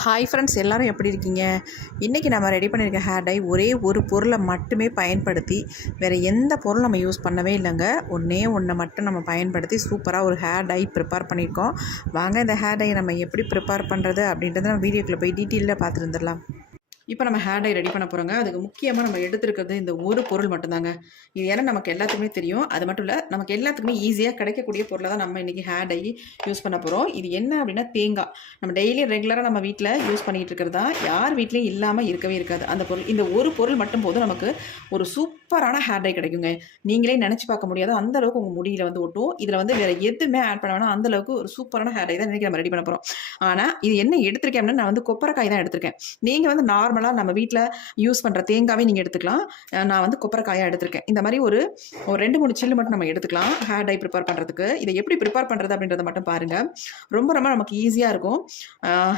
Hi friends, எல்லோரும் எப்படி இருக்கீங்க? இன்றைக்கி நம்ம ரெடி பண்ணியிருக்க ஹேர் டை ஒரே ஒரு பொருளை மட்டுமே பயன்படுத்தி, வேறு எந்த பொருள் நம்ம யூஸ் பண்ணவே இல்லைங்க. ஒன்றை மட்டும் நம்ம பயன்படுத்தி சூப்பராக ஒரு ஹேர் டை ப்ரிப்பேர் பண்ணியிருக்கோம். வாங்க இந்த ஹேர் டையை நம்ம எப்படி ப்ரிப்பேர் பண்ணுறது அப்படின்றத நம்ம வீடியோக்குள்ளே போய் டீட்டெயிலாக பார்த்துட்டு வந்துடலாம். இப்போ நம்ம ஹேர் டை ரெடி பண்ண போகிறோங்க. அதுக்கு முக்கியமாக நம்ம எடுத்துருக்கிறது இந்த ஒரு பொருள் மட்டும்தாங்க. இது ஏன்னா நமக்கு எல்லாத்துக்குமே தெரியும். அது மட்டும் இல்லை, நமக்கு எல்லாத்துக்குமே ஈஸியாக கிடைக்கக்கூடிய பொருளை தான் நம்ம இன்றைக்கி ஹேர் டை யூஸ் பண்ண போகிறோம். இது என்ன அப்படின்னா தேங்காய். நம்ம டெய்லி ரெகுலராக நம்ம வீட்டில் யூஸ் பண்ணிகிட்டு இருக்கிறது தான். யார் வீட்லேயும் இல்லாமல் இருக்கவே இருக்காது அந்த பொருள். இந்த ஒரு பொருள் மட்டும் போதும் நமக்கு ஒரு சூப்பரான ஹேர் டை கிடைக்குங்க. நீங்களே நினச்சி பார்க்க முடியாது அந்தளவுக்கு உங்கள் முடியில் வந்து ஒட்டும். இதில் வந்து வேறு எதுவுமே ஆட் பண்ண வேணாம். அந்தளவுக்கு ஒரு சூப்பரான ஹேர் டை தான் இன்றைக்கி நம்ம ரெடி பண்ண போகிறோம். ஆனால் இது என்ன எடுத்திருக்கேன் அப்படின்னா, நான் வந்து கொப்பரைக்காய் தான் எடுத்திருக்கேன். நீங்கள் வந்து நார்மலாக நம்ம வீட்டில் யூஸ் பண்ணுற தேங்காவே நீங்கள் எடுத்துக்கலாம். நான் வந்து கொப்பரைக்காயாக எடுத்திருக்கேன். இந்த மாதிரி ஒரு 2-3 சில்லு மட்டும் நம்ம எடுத்துக்கலாம் ஹேர் டை ப்ரிப்பேர் பண்ணுறதுக்கு. இதை எப்படி ப்ரிப்பேர் பண்ணுறது அப்படின்றத மட்டும் பாருங்கள். ரொம்ப நமக்கு ஈஸியாக இருக்கும்.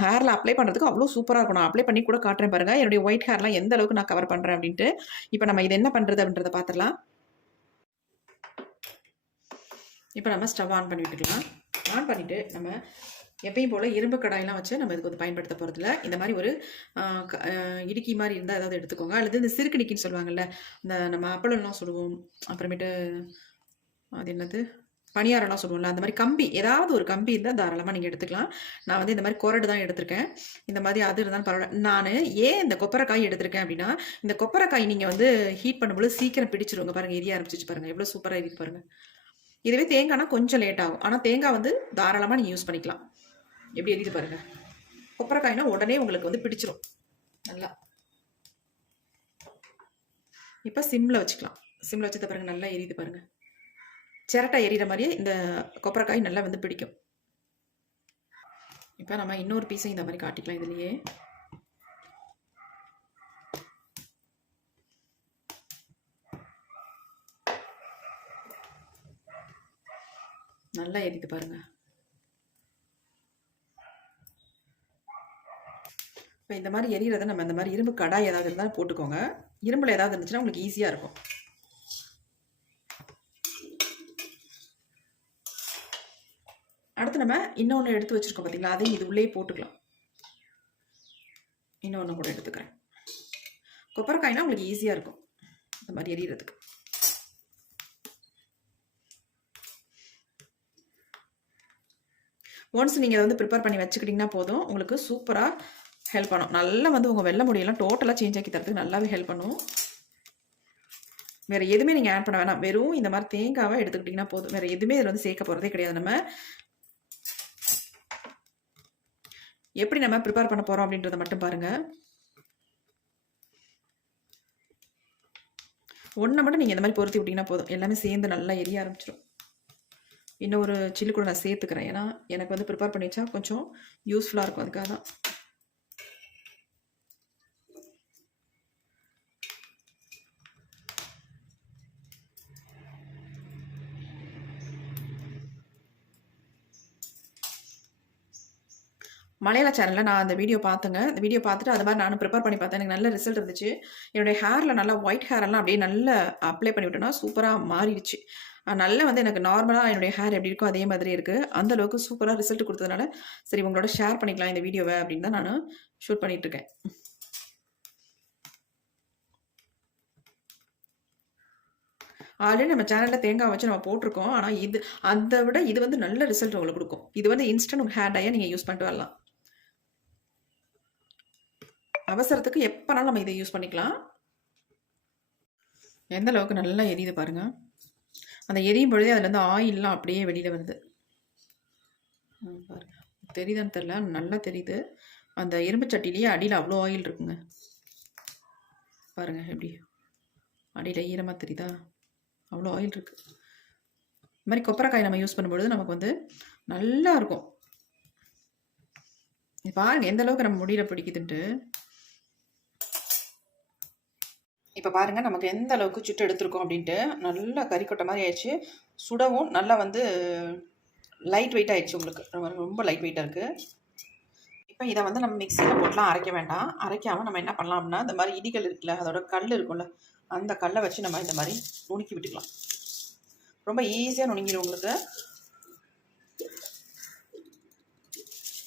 ஹேரில் அப்ளை பண்ணுறதுக்கு அவ்வளோ சூப்பராக இருக்கும். நான் அப்ளை பண்ணி கூட காட்டுறேன் பாருங்கள், என்னுடைய ஒயிட் ஹேர்லாம் எந்த அளவுக்கு நான் கவர் பண்ணுறேன் அப்படின்ட்டு. இப்போ நம்ம இது என்ன பண்ணுறது அப்படின்றத பார்த்துடலாம். இப்போ நம்ம ஸ்டவ் ஆன் பண்ணி விட்டுக்கலாம். ஆன் பண்ணிவிட்டு நம்ம எப்பயும் போல் இரும்பு கடாயெல்லாம் வச்சு நம்ம இதுக்கு வந்து பயன்படுத்த போகிறதில்ல. இந்த மாதிரி ஒரு இடுக்கி மாதிரி இருந்தால் ஏதாவது எடுத்துக்கோங்க. அல்லது இந்த சிறுக்கிடிக்கின்னு சொல்லுவாங்கள்ல, இந்த நம்ம அப்பளம்லாம் சுடுவோம், அப்புறமேட்டு அது என்னது பணியாரம்லாம் சொல்லுவோம்ல, அந்த மாதிரி கம்பி, ஏதாவது ஒரு கம்பி இருந்தால் தாராளமாக நீங்கள் எடுத்துக்கலாம். நான் வந்து இந்த மாதிரி குரடு தான் எடுத்திருக்கேன். இந்த மாதிரி அது இருந்தாலும் பரவாயில்ல. நான் ஏன் இந்த கொப்பரைக்காய் எடுத்திருக்கேன் அப்படின்னா, இந்த கொப்பரைக்காய் நீங்கள் வந்து ஹீட் பண்ணும்போது சீக்கிரம் பிடிச்சிருவாங்க. பாருங்கள், எரிய ஆரம்பிச்சிச்சு பாருங்கள், எவ்வளோ சூப்பராக இருக்குது பாருங்கள். இதுவே தேங்காய்னா கொஞ்சம் லேட் ஆகும். ஆனால் தேங்காய் வந்து தாராளமாக நீங்கள் யூஸ் பண்ணிக்கலாம். எப்படி எரியுது பாருங்க. கொப்பரைக்காய்னா உடனே உங்களுக்கு வந்து பிடிச்சிரும் நல்லா. இப்போ சிம்மில் வச்சுக்கலாம். சிம்மில் வச்சத பாருங்க, நல்லா எரியுது பாருங்க. சிரட்டை எரியிற மாதிரியே இந்த கொப்பரைக்காய் நல்லா வந்து பிடிக்கும். இப்போ நம்ம இன்னொரு பீஸையும் இந்த மாதிரி காட்டிக்கலாம். இதுலேயே நல்லா எரியுது பாருங்க. இப்போ இந்த மாதிரி எரியறதை நம்ம இந்த மாதிரி இரும்பு கடாய் ஏதாவது இருந்தாலும் போட்டுக்கோங்க. இரும்பில் ஏதாவது இருந்துச்சுன்னா உங்களுக்கு ஈஸியாக இருக்கும். அடுத்து நம்ம இன்னொன்று எடுத்து வச்சுருக்கோம் பார்த்தீங்களா, அதையும் இது உள்ளே போட்டுக்கலாம். இன்னொன்று கூட எடுத்துக்கிறேன். கொப்பரைக்காய்னா உங்களுக்கு ஈஸியாக இருக்கும் இந்த மாதிரி எரியறதுக்கு. ஒன்ஸ் நீங்கள் அதை வந்து ப்ரிப்பேர் பண்ணி வச்சுக்கிட்டிங்கன்னா போதும், உங்களுக்கு சூப்பராக ஹெல்ப் பண்ணும். நல்லா வந்து உங்கள் வெள்ளை முடியெல்லாம் டோட்டலாக சேஞ்ச் ஆக்கி தரதுக்கு நல்லாவே ஹெல்ப் பண்ணும். வேறு எதுவுமே நீங்கள் ஆட் பண்ண வேணாம். வெறும் இந்த மாதிரி தேங்காவை எடுத்துக்கிட்டிங்கன்னா போதும். வேறு எதுவுமே இதில் வந்து சேர்க்க போகிறதே கிடையாது. நம்ம எப்படி நம்ம ப்ரிப்பேர் பண்ண போகிறோம் அப்படின்றத மட்டும் பாருங்கள். ஒன்றை மட்டும் நீங்கள் இந்த மாதிரி பொருத்தி விட்டிங்கன்னா போதும், எல்லாமே சேர்ந்து நல்லா எரிய ஆரம்பிச்சிடும். இன்னொரு சில்லு கூட நான் சேர்த்துக்கிறேன். ஏன்னா எனக்கு வந்து ப்ரிப்பேர் பண்ணி வச்சா கொஞ்சம் யூஸ்ஃபுல்லாக இருக்கும். அதுக்காக தான். மலையாள சேனலில் நான் அந்த வீடியோ பார்த்தேங்க. அந்த வீடியோ பார்த்துட்டு அது மாதிரி நானும் ப்ரிப்பேர் பண்ணி பார்த்தேன். எனக்கு நல்ல ரிசல்ட் இருந்துச்சு. என்னுடைய ஹேரில் நல்லா ஒயிட் ஹேரெல்லாம் அப்படியே நல்லா அப்ளை பண்ணி விட்டோன்னா சூப்பராக மாறிடுச்சு. நல்லா வந்து எனக்கு நார்மலாக என்னுடைய ஹேர் எப்படி இருக்கோ அதே மாதிரி இருக்குது. அந்தளவுக்கு சூப்பராக ரிசல்ட் கொடுத்ததுனால சரி உங்களோட ஷேர் பண்ணிக்கலாம் இந்த வீடியோவை அப்படின்னு தான் நான் ஷூட் பண்ணிகிட்ருக்கேன். ஆல்ரெடி நம்ம சேனலில் தேங்காய் வச்சு நம்ம போட்டிருக்கோம். ஆனால் அதை விட இது வந்து நல்ல ரிசல்ட் உங்களுக்கு கொடுக்கும். இது வந்து இன்ஸ்டன்ட் உங்கள் ஹேர் டையை நீங்கள் யூஸ் பண்ணிட்டு வரலாம். அவசரத்துக்கு எப்போனாலும் நம்ம இதை யூஸ் பண்ணிக்கலாம். எந்த அளவுக்கு நல்லா எரியுது பாருங்கள். அந்த எரியும் பொழுதே அதுலேருந்து ஆயிலெலாம் அப்படியே வெளியில் வருது பாருங்க. தெரியுதான்னு தெரில, நல்லா தெரியுது. அந்த இரும்பு சட்டிலேயே அடியில் அவ்வளோ ஆயில் இருக்குங்க பாருங்கள். எப்படி அடியில் ஈரமாக தெரியுதா, அவ்வளோ ஆயில் இருக்குது. இந்த மாதிரி கொப்பரைக்காய் நம்ம யூஸ் பண்ணும்பொழுது நமக்கு வந்து நல்லா இருக்கும். பாருங்கள் எந்த அளவுக்கு நம்ம முடியல பிடிக்குதுன்ட்டு. இப்போ பாருங்கள் நமக்கு எந்த அளவுக்கு சுட்டு எடுத்துருக்கோம் அப்படின்ட்டு. நல்லா கறிக்கொட்டை மாதிரி ஆயிடுச்சு. சுடவும் நல்லா வந்து லைட் வெயிட் ஆயிடுச்சு. உங்களுக்கு ரொம்ப லைட் வெயிட்டாக இருக்குது. இப்போ இதை வந்து நம்ம மிக்சியில் போட்டுலாம் அரைக்க வேண்டாம். அரைக்காமல் நம்ம என்ன பண்ணலாம் அப்படின்னா, இந்த மாதிரி இடிகள் இருக்குல்ல, அதோட கல் இருக்கும்ல, அந்த கல்லை வச்சு நம்ம இந்த மாதிரி நுணுக்கி விட்டுக்கலாம். ரொம்ப ஈஸியாக நுணுங்கிடும் உங்களுக்கு.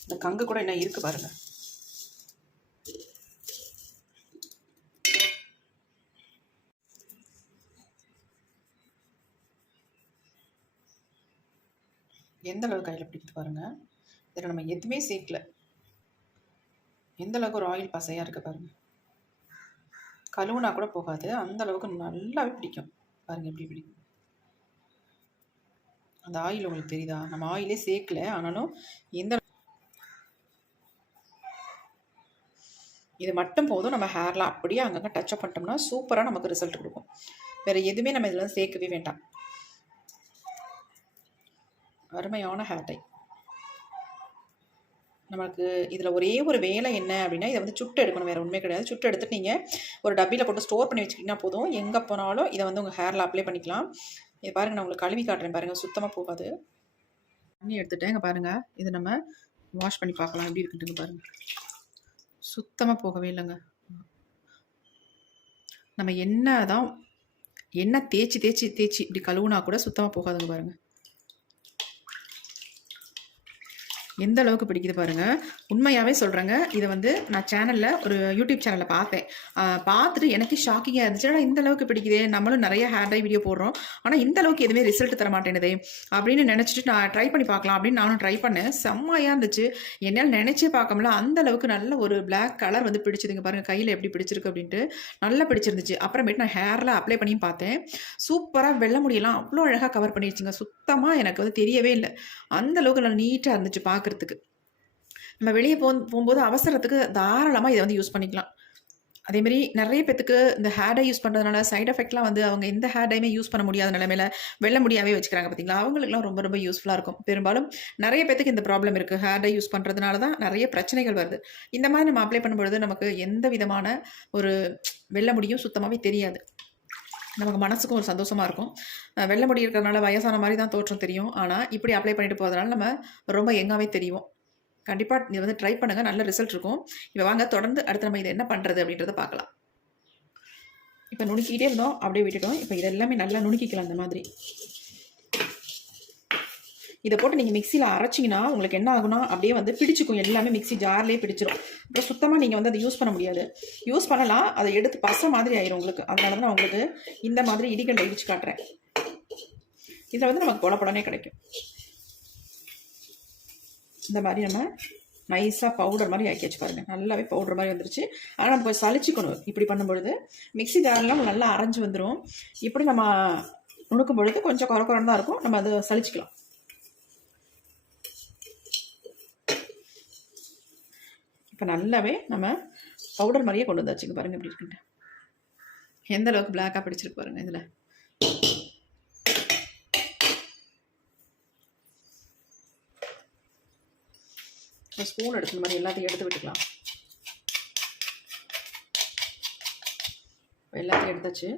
இந்த கங்கு கூட என்ன இருக்குது பாருங்கள். எந்த அளவுக்கு கையில் பிடிக்குது பாருங்கள். இதில் நம்ம எதுவுமே சேர்க்கல. எந்த அளவுக்கு ஒரு ஆயில் பசையாக இருக்குது பாருங்கள். கழுவுனா கூட போகாது, அந்த அளவுக்கு நல்லாவே பிடிக்கும் பாருங்கள். எப்படி பிடிக்கும் அந்த ஆயில் உங்களுக்கு தெரியுதா? நம்ம ஆயிலே சேர்க்கல, ஆனாலும் எந்த இது மட்டும் போதும். நம்ம ஹேர்லாம் அப்படியே அங்கங்கே டச்சப் பண்ணிட்டோம்னா சூப்பராக நமக்கு ரிசல்ட் கொடுக்கும். வேறு எதுவுமே நம்ம இதில் சேர்க்கவே வேண்டாம். அருமையான ஹேர் டை. நமக்கு இதில் ஒரே ஒரு வேலை என்ன அப்படின்னா, இதை வந்து சுட்டு எடுக்கணும், வேறு ஒன்றுமே கிடையாது. சுட்டு எடுத்துட்டு நீங்கள் ஒரு டப்பியில் போட்டு ஸ்டோர் பண்ணி வச்சுக்கிட்டிங்கன்னா போதும். எங்கே போனாலும் இதை வந்து உங்கள் ஹேரில் அப்ளை பண்ணிக்கலாம். இது பாருங்கள், நான் உங்களுக்கு கழுவி காட்டுறேன் பாருங்கள், சுத்தமாக போகாது. தண்ணி எடுத்துகிட்டேன், இங்கே பாருங்கள். இதை நம்ம வாஷ் பண்ணி பார்க்கலாம் எப்படி இருக்குதுங்க பாருங்கள். சுத்தமாக போகவே இல்லைங்க. நம்ம என்ன தேய்ச்சி இப்படி கழுவுனா கூட சுத்தமாக போகாதுங்க பாருங்கள். எந்த அளவுக்கு பிடிக்குது பாருங்கள். உண்மையாகவே சொல்கிறேங்க. இதை வந்து நான் சேனலில் ஒரு யூடியூப் சேனலில் பார்த்தேன். பார்த்துட்டு எனக்கு ஷாக்கிங்காக இருந்துச்சு. ஆனால் இந்த அளவுக்கு பிடிக்குதே, நம்மளும் நிறைய ஹேர் டை வீடியோ போடுறோம், ஆனால் இந்த அளவுக்கு எதுவுமே ரிசல்ட் தர மாட்டேனுதே அப்படின்னு நினச்சிட்டு நான் ட்ரை பண்ணி பார்க்கலாம் அப்படின்னு நானும் ட்ரை பண்ணேன். செம்மையாக இருந்துச்சு. என்னால் நினச்சே பார்க்கல, அந்த அளவுக்கு நல்ல ஒரு பிளாக் கலர் வந்து பிடிச்சிதுங்க பாருங்கள். கையில் எப்படி பிடிச்சிருக்கு அப்படின்ட்டு நல்லா பிடிச்சிருந்துச்சு. அப்புறமேட்டு நான் ஹேரில் அப்ளை பண்ணியும் பார்த்தேன். சூப்பராக வெள்ளை முடியெல்லாம் அவ்வளோ அழகாக கவர் பண்ணிடுச்சுங்க. சுத்தமாக எனக்கு வந்து தெரியவே இல்லை, அந்த அளவுக்கு நல்லா நீட்டாக இருந்துச்சு பார்க்குறதுக்கு. நம்ம வெளியே போகும்போது அவசரத்துக்கு தாராளமாக இதை வந்து யூஸ் பண்ணிக்கலாம். அதேமாரி நிறைய பேத்துக்கு இந்த ஹேர் டை யூஸ் பண்ணுறதுனால சைட் எஃபெக்ட்லாம் வந்து அவங்க எந்த ஹேர் டைமே யூஸ் பண்ண முடியாத நிலைமையில வெள்ளை முடியாவே வச்சுக்கிறாங்க பார்த்தீங்களா. அவங்களுக்குலாம் ரொம்ப ரொம்ப யூஸ்ஃபுல்லாக இருக்கும். பெரும்பாலும் நிறைய பேத்துக்கு இந்த ப்ராப்ளம் இருக்குது. ஹேர் டை யூஸ் பண்ணுறதுனால தான் நிறைய பிரச்சனைகள் வருது. இந்த மாதிரி நம்ம அப்ளை பண்ணும்பொழுது நமக்கு எந்த விதமான ஒரு வெள்ளை முடியும் சுத்தமாகவே தெரியாது. நமக்கு மனசுக்கும் ஒரு சந்தோஷமாக இருக்கும். வெள்ளை முடி இருக்கிறதுனால வயசான மாதிரி தான் தோற்றம் தெரியும். ஆனால் இப்படி அப்ளை பண்ணிட்டு போகிறதுனால நம்ம ரொம்ப யங்காகவே தெரியும். கண்டிப்பாக இதை வந்து ட்ரை பண்ணுங்கள், நல்ல ரிசல்ட் இருக்கும். இப்போ வாங்க தொடர்ந்து அடுத்து நம்ம இதை என்ன பண்ணுறது அப்படின்றத பார்க்கலாம். இப்போ நுணுக்கிட்டே இருந்தோம், அப்படியே விட்டுட்டோம். இப்போ இதெல்லாமே நல்லா நுணுக்கிக்கலாம். இந்த மாதிரி இதை போட்டு நீங்கள் மிக்சியில் அரைச்சிங்கன்னா உங்களுக்கு என்ன ஆகுனா அப்படியே வந்து பிடிச்சிக்கும், எல்லாமே மிக்சி ஜார்லேயே பிடிச்சிரும். அப்புறம் சுத்தமாக நீங்கள் வந்து அதை யூஸ் பண்ண முடியாது. யூஸ் பண்ணலாம், அதை எடுத்து பசை மாதிரி ஆயிரும் உங்களுக்கு. அதனால தான் நான் உங்களுக்கு இந்த மாதிரி இடிகல்ல இடிச்சு காட்டுறேன். இதில் வந்து நமக்கு பொலப்படனே கிடைக்கும். இந்த மாதிரி நம்ம நைஸாக பவுடர் மாதிரி ஆக்கி வச்சு பாருங்கள். நல்லாவே பவுடர் மாதிரி வந்துருச்சு. ஆனால் நம்ம கொஞ்சம் சளிச்சிக்கணும். இப்படி பண்ணும்பொழுது மிக்சி ஜார்லாம் நல்லா அரைஞ்சி வந்துடும். இப்படி நம்ம நுணுக்கும் பொழுது கொஞ்சம் குறக்குறன்னு தான் இருக்கும். நம்ம அதை சளிச்சிக்கலாம். இப்போ நல்லாவே நம்ம பவுடர் மாதிரியே கொண்டு வந்தாச்சுங்க பாருங்கள் எப்படி இருக்குன்ட்டு. எந்த அளவுக்கு பிளாக்காக பிடிச்சிருக்கு பாருங்கள். இதில் ஸ்பூன் எடுத்து மாதிரி எல்லாத்தையும் எடுத்து விட்டுக்கலாம். எல்லாத்தையும் எடுத்தாச்சு.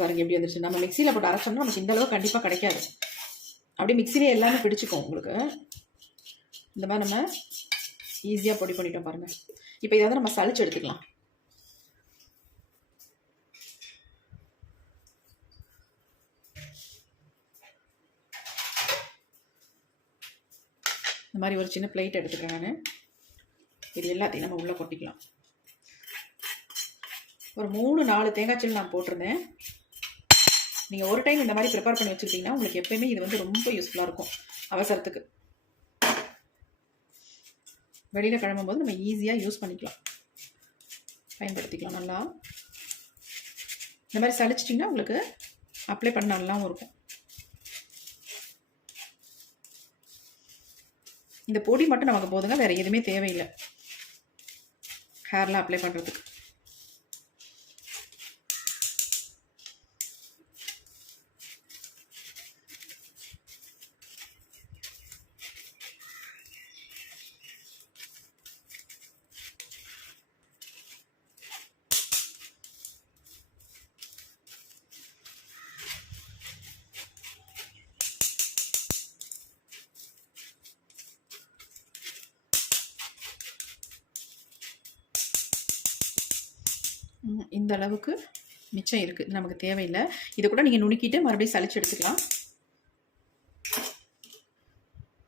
பாருங்க எப்படி வந்துருச்சு. நம்ம மிக்சியில் போட்டு அரைச்சோம்னா நமக்கு இந்த அளவுக்கு கண்டிப்பாக கிடைக்காது. அப்படியே மிக்சிலே எல்லாமே பிடிச்சிக்கும் உங்களுக்கு. இந்த மாதிரி நம்ம ஈஸியாக பொடி பண்ணிட்டோம் பாருங்கள். இப்போ இதை வந்து நம்ம சளிச்சு எடுத்துக்கலாம். இந்த மாதிரி ஒரு சின்ன பிளேட் எடுத்துக்கிறேன் நான். இது எல்லாத்தையும் நம்ம உள்ளே கொட்டிக்கலாம். ஒரு 3-4 தேங்காய் சில்லு நான் போட்டிருந்தேன். நீங்கள் ஒரு டைம் இந்த மாதிரி ப்ரிப்பேர் பண்ணி வச்சுக்கிட்டிங்கன்னா உங்களுக்கு எப்போயுமே இது வந்து ரொம்ப யூஸ்ஃபுல்லாக இருக்கும். அவசரத்துக்கு வெளியில் கிளம்பும்போது நம்ம ஈஸியாக யூஸ் பண்ணிக்கலாம், பயன்படுத்திக்கலாம். நல்லா இந்த மாதிரி சளிச்சிட்டிங்கன்னா உங்களுக்கு அப்ளை பண்ண நல்லாவும் இருக்கும். இந்த பொடி மட்டும் நமக்கு போதுங்க, வேறு எதுவுமே தேவையில்லை ஹேரில் அப்ளை பண்ணுறதுக்கு. இந்த அளவுக்கு மிச்சம் இருக்குது, நமக்கு தேவையில்லை. இதை கூட நீங்கள் நுணுக்கிட்டு மறுபடியும் சளிச்சு எடுத்துக்கலாம்.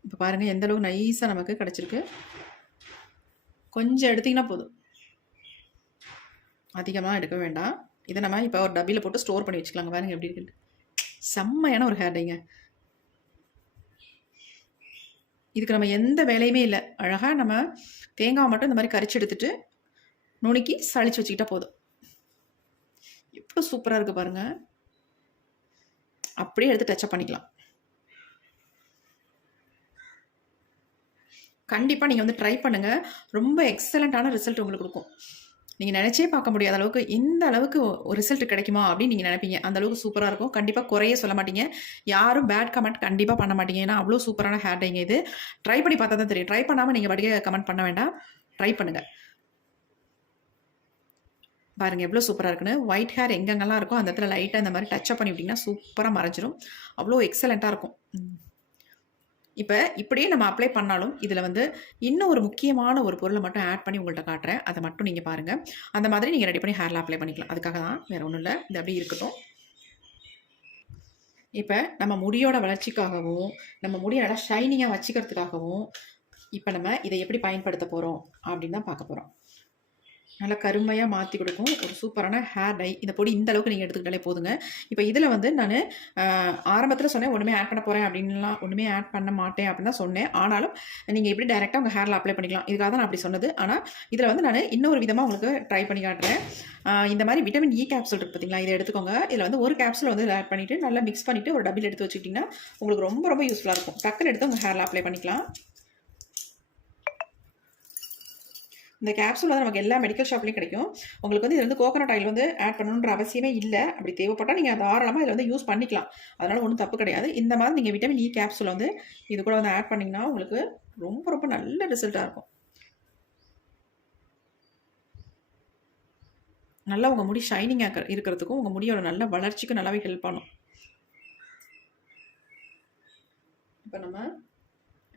இப்போ பாருங்கள் எந்த அளவுக்கு நைஸாக நமக்கு கிடச்சிருக்கு. கொஞ்சம் எடுத்திங்கன்னா போதும், அதிகமாக எடுக்க வேண்டாம். இதை நம்ம இப்போ ஒரு டப்பியில் போட்டு ஸ்டோர் பண்ணி வச்சுக்கலாங்க. பாருங்கள் எப்படி இருக்குன்னு. செம்மையான ஒரு ஹேர் டைங்க. இதுக்கு நம்ம எந்த வேலையுமே இல்லை. அழகாக நம்ம தேங்காய் மட்டும் இந்த மாதிரி கரிச்சு எடுத்துட்டு நுணுக்கி சளிச்சு வச்சுக்கிட்டா போதும். எவ்வளோ சூப்பராக இருக்குது பாருங்கள். அப்படியே எடுத்து டச்சப் பண்ணிக்கலாம். கண்டிப்பாக நீங்கள் வந்து ட்ரை பண்ணுங்கள். ரொம்ப எக்ஸலண்ட்டான ரிசல்ட் உங்களுக்கு கொடுக்கும். நீங்கள் நினச்சே பார்க்க முடியாத அளவுக்கு இந்த அளவுக்கு ஒரு ரிசல்ட் கிடைக்குமா அப்படின்னு நீங்கள் நினைப்பீங்க. அந்த அளவுக்கு சூப்பராக இருக்கும். கண்டிப்பாக குறைய சொல்ல மாட்டீங்க. யாரும் பேட் கமெண்ட் கண்டிப்பாக பண்ண மாட்டீங்க. ஏன்னா அவ்வளோ சூப்பரான ஹேர் டைங்க இது. ட்ரை பண்ணி பார்த்தா தான் தெரியும். ட்ரை பண்ணாமல் நீங்கள் படிக்க கமெண்ட் பண்ண வேண்டாம். ட்ரை பண்ணுங்கள். பாருங்கள் எவ்வளோ சூப்பராக இருக்குன்னு. ஒயிட் ஹேர் எங்கெங்கெல்லாம் இருக்கோ அந்த இடத்துல லைட்டாக இந்த மாதிரி டச்சப் பண்ணி விட்டிங்கன்னா சூப்பராக மறைஞ்சிரும். அவ்வளோ எக்ஸலண்ட்டாக இருக்கும். இப்போ இப்படியே நம்ம அப்ளை பண்ணாலும் இதில் வந்து இன்னும் ஒரு முக்கியமான ஒரு பொருளை மட்டும் ஆட் பண்ணி உங்கள்கிட்ட காட்டுறேன். அதை மட்டும் நீங்கள் பாருங்கள். அந்த மாதிரி நீங்கள் ரெடி பண்ணி ஹேரில் அப்ளை பண்ணிக்கலாம். அதுக்காக தான், வேறு ஒன்றும் இல்லை. இது அப்படி இருக்கட்டும். இப்போ நம்ம முடியோட வளர்ச்சிக்காகவும் நம்ம முடியை நல்லா ஷைனிங்காக வச்சுக்கிறதுக்காகவும் இப்போ நம்ம இதை எப்படி பயன்படுத்த போகிறோம் அப்படின்னு தான் பார்க்க போகிறோம். நல்லா கருமையாக மாற்றி கொடுக்கும் ஒரு சூப்பரான ஹேர் டை. இந்த பொடி இந்த அளவுக்கு நீங்கள் எடுத்துக்கிட்டாலே போதுங்க. இப்போ இதில் வந்து நான் ஆரம்பத்தில் சொன்னேன் ஒன்றுமே ஆட் பண்ண போகிறேன் அப்படின்லாம், ஒன்றுமே ஆட் பண்ண மாட்டேன் அப்படின்னு தான் சொன்னேன். ஆனாலும் நீங்கள் எப்படி டைரெக்டாக உங்கள் ஹேரில் அப்ளை பண்ணிக்கலாம். இதுக்காக தான் நான் அப்படி சொன்னது. ஆனால் இதில் வந்து நான் இன்னொரு விதமாக உங்களுக்கு ட்ரை பண்ணி காட்டுறேன். இந்த மாதிரி விட்டமின் இ கேப்சூல் இருக்குது பார்த்தீங்களா, இதை எடுத்துக்கோங்க. இதில் வந்து ஒரு கேப்சூல் வந்து ஆட் பண்ணிவிட்டு நல்லா மிக்ஸ் பண்ணிவிட்டு ஒரு டப்பில் எடுத்து வச்சுக்கிட்டிங்கன்னா உங்களுக்கு ரொம்ப ரொம்ப யூஸ்ஃபுல்லாக இருக்கும். டக்குன்னு எடுத்து உங்கள் ஹேரில் அப்ளை பண்ணிக்கலாம். இந்த கேப்சூல் வந்து நமக்கு எல்லா மெடிக்கல் ஷாப்லையும் கிடைக்கும். உங்களுக்கு வந்து இது வந்து கோகனட் ஆயில் வந்து ஆட் பண்ணணுன்ற அவசியமே இல்லை. அப்படி தேவைப்பட்டால் நீங்கள் தாராளமாக இதில் வந்து யூஸ் பண்ணிக்கலாம். அதனால் ஒன்றும் தப்பு கிடையாது. இந்த மாதிரி நீங்கள் விட்டமின் இ கேப்சூல் வந்து இது கூட வந்து ஆட் பண்ணிங்கன்னா உங்களுக்கு ரொம்ப ரொம்ப நல்ல ரிசல்ட்டாக இருக்கும். நல்லா உங்கள் முடி ஷைனிங்காக இருக்கிறதுக்கும் உங்கள் முடியோட நல்ல வளர்ச்சிக்கும் நல்லாவே ஹெல்ப் பண்ணும். இப்போ நம்ம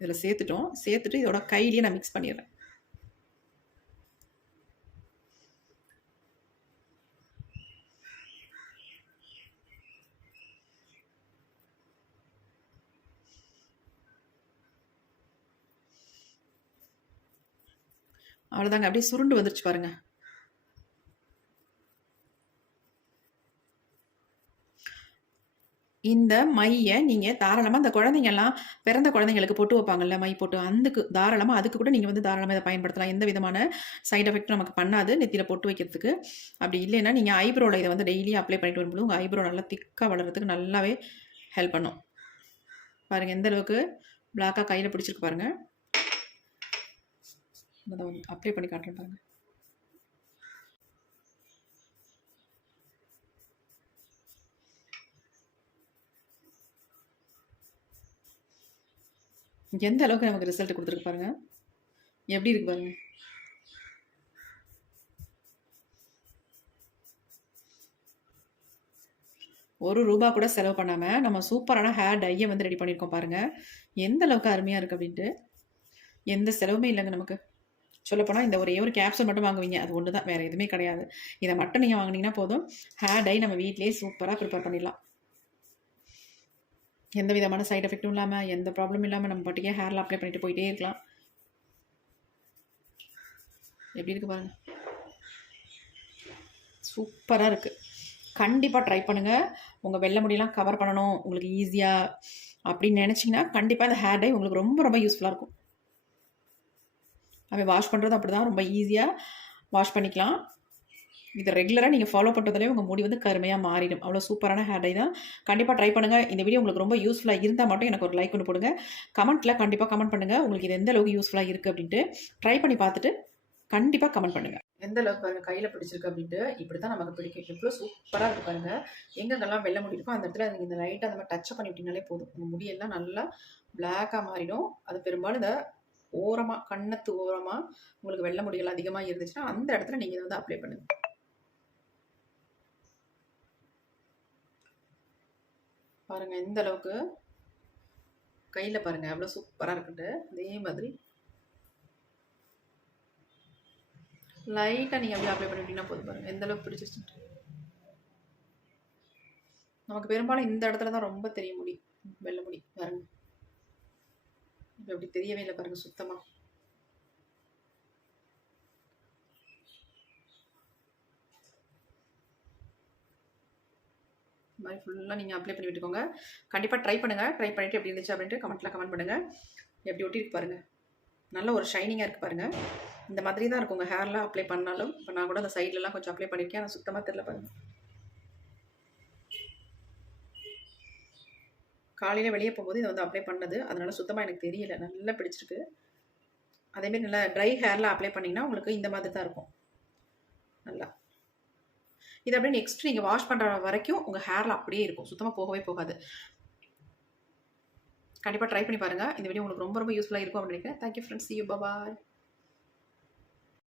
இதில் சேர்த்துட்டு இதோட கையிலேயே நான் மிக்ஸ் பண்ணிடுறேன். அவ்வளோதாங்க. அப்படியே சுருண்டு வந்துருச்சு பாருங்க. இந்த மையை நீங்கள் தாராளமாக இந்த குழந்தைங்கள்லாம் பிறந்த குழந்தைங்களுக்கு பொட்டு வைப்பாங்கல்ல, மை போட்டு, அதுக்கு தாராளமாக அதுக்கு கூட நீங்கள் வந்து தாராளமாக இதை பயன்படுத்தலாம். எந்த விதமான சைட் எஃபெக்ட்டும் நமக்கு பண்ணாது நெத்தியில் பொட்டு வைக்கிறதுக்கு. அப்படி இல்லைன்னா நீங்கள் ஐப்ரோவில் இதை வந்து டெய்லி அப்ளை பண்ணிட்டு வரும்போது உங்கள் ஐப்ரோ நல்லா திக்காக வளர்கிறதுக்கு நல்லாவே ஹெல்ப் பண்ணும். பாருங்கள் எந்த அளவுக்கு பிளாக்காக கையில் பிடிச்சிருக்கு பாருங்கள். அதை அப்ளை பண்ணி காட்டுறேன் பாருங்கள். எந்த அளவுக்கு நமக்கு ரிசல்ட் கொடுத்துருக்கு பாருங்க. எப்படி இருக்கு பாருங்க. ₹1 கூட செலவு பண்ணாமல் நம்ம சூப்பரான ஹேர் டையை வந்து ரெடி பண்ணியிருக்கோம் பாருங்கள். எந்த அளவுக்கு அருமையாக இருக்குது அப்படின்ட்டு. எந்த செலவுமே இல்லைங்க நமக்கு. சொல்லப்போனால் இந்த ஒரே ஒரு கேப்சூல் மட்டும் வாங்குவீங்க, அது ஒன்று தான், வேறு எதுவுமே கிடையாது. இதை மட்டும் நீங்கள் வாங்கினீங்கன்னா போதும், ஹேர் டை நம்ம வீட்டிலேயே சூப்பராக ப்ரிப்பேர் பண்ணிடலாம். எந்த விதமான சைட் எஃபெக்ட்டும் இல்லாமல், எந்த ப்ராப்ளமும் இல்லாமல் நம்ம பாட்டுக்கே ஹேரில் அப்ளை பண்ணிட்டு போயிட்டே இருக்கலாம். எப்படி இருக்குது பாருங்கள். சூப்பராக இருக்குது. கண்டிப்பாக ட்ரை பண்ணுங்கள். உங்கள் வெள்ளை முடியெல்லாம் கவர் பண்ணணும் உங்களுக்கு ஈஸியாக அப்படின்னு நினச்சிங்கன்னா கண்டிப்பாக இந்த ஹேர் டை உங்களுக்கு ரொம்ப ரொம்ப யூஸ்ஃபுல்லாக இருக்கும். அவன் வாஷ் பண்ணுறது அப்படி தான், ரொம்ப ஈஸியாக வாஷ் பண்ணிக்கலாம். இதை ரெகுலராக நீங்கள் ஃபாலோ பண்ணுறதுலேயே உங்கள் முடி வந்து கருமையாக மாறிடும். அவ்வளோ சூப்பரான ஹேர் டை தான். கண்டிப்பாக ட்ரை பண்ணுங்கள். இந்த வீடியோ உங்களுக்கு ரொம்ப யூஸ்ஃபுல்லாக இருந்தால் மட்டும் எனக்கு ஒரு லைக் ஒன்று போடுங்க. கமெண்ட்டில் கண்டிப்பாக கமெண்ட் பண்ணுங்கள் உங்களுக்கு இது எந்த அளவுக்கு யூஸ்ஃபுல்லாக இருக்குது அப்படின்ட்டு. ட்ரை பண்ணி பார்த்துட்டு கண்டிப்பாக கமெண்ட் பண்ணுங்கள். எந்த அளவுக்கு பாருங்கள் கையில் பிடிச்சிருக்கு அப்படின்ட்டு. இப்படி தான் நமக்கு பிடிக்கும். எவ்வளோ சூப்பராக இருக்குது பாருங்கள். எங்கெங்கெல்லாம் வெள்ளை முடி இருக்கோ அந்த இடத்துல நீங்கள் இந்த லைட்டாக அந்த மாதிரி டச்சப் பண்ணி விட்டிங்கனாலே போதும், உங்கள் முடியெல்லாம் நல்லா பிளாக்காக மாறிடும். அது பெரும்பாலும் இந்த ஓரமாக, கன்னத்து ஓரமாக உங்களுக்கு வெள்ளை முடிகள் அதிகமாக இருந்துச்சுன்னா அந்த இடத்துல நீங்கள் இதை வந்து அப்ளை பண்ணுங்கள். பாருங்கள் எந்த அளவுக்கு கையில் பாருங்கள் எவ்வளோ சூப்பராக இருக்குன்ட்டு. அதே மாதிரி லைட்டாக நீங்கள் அப்படியே அப்ளை பண்ணிட்டீங்கன்னா போதும். பாருங்கள் எந்த அளவுக்கு பிடிச்சிருச்சுட்டு. நமக்கு பெரும்பாலும் இந்த இடத்துல தான் ரொம்ப தெரிய முடி, வெள்ளை முடி பாருங்க. இப்போ அப்படி தெரியவே இல்லை பாருங்கள் சுத்தமாக. இந்த மாதிரி ஃபுல்லாக நீங்கள் அப்ளை பண்ணி விட்டுக்கோங்க. கண்டிப்பாக ட்ரை பண்ணுங்கள். ட்ரை பண்ணிவிட்டு எப்படி இருந்துச்சு அப்படின்ட்டு கமெண்ட்டில் கமெண்ட் பண்ணுங்கள். எப்படி ஒட்டிருக்கு பாருங்கள். நல்ல ஒரு ஷைனிங்காக இருக்குது பாருங்கள். இந்த மாதிரி தான் இருக்கும் உங்கள் ஹேர்லாம் அப்ளை பண்ணாலும். இப்போ நான் கூட அந்த சைட்லலாம் கொஞ்சம் அப்ளை பண்ணியிருக்கேன். ஆனால் சுத்தமாக தெரியல பாருங்கள். காலையில் வெளியே போகும்போது இதை வந்து அப்ளை பண்ணது, அதனால சுத்தமாக எனக்கு தெரியல. நல்லா பிடிச்சிருக்கு. அதேமாரி நல்லா ட்ரை ஹேரில் அப்ளை பண்ணிங்கன்னா உங்களுக்கு இந்த மாதிரி தான் இருக்கும். நல்லா இது அப்படியே நெக்ஸ்ட் நீங்கள் வாஷ் பண்ணுற வரைக்கும் உங்கள் ஹேரில் அப்படியே இருக்கும். சுத்தமாக போகவே போகாது. கண்டிப்பாக ட்ரை பண்ணி பாருங்கள். இந்த வீடியோ உங்களுக்கு ரொம்ப ரொம்ப யூஸ்ஃபுல்லாக இருக்கும் அப்படின்னு நினைக்கிறேன். Thank you friends. See you. Bye bye.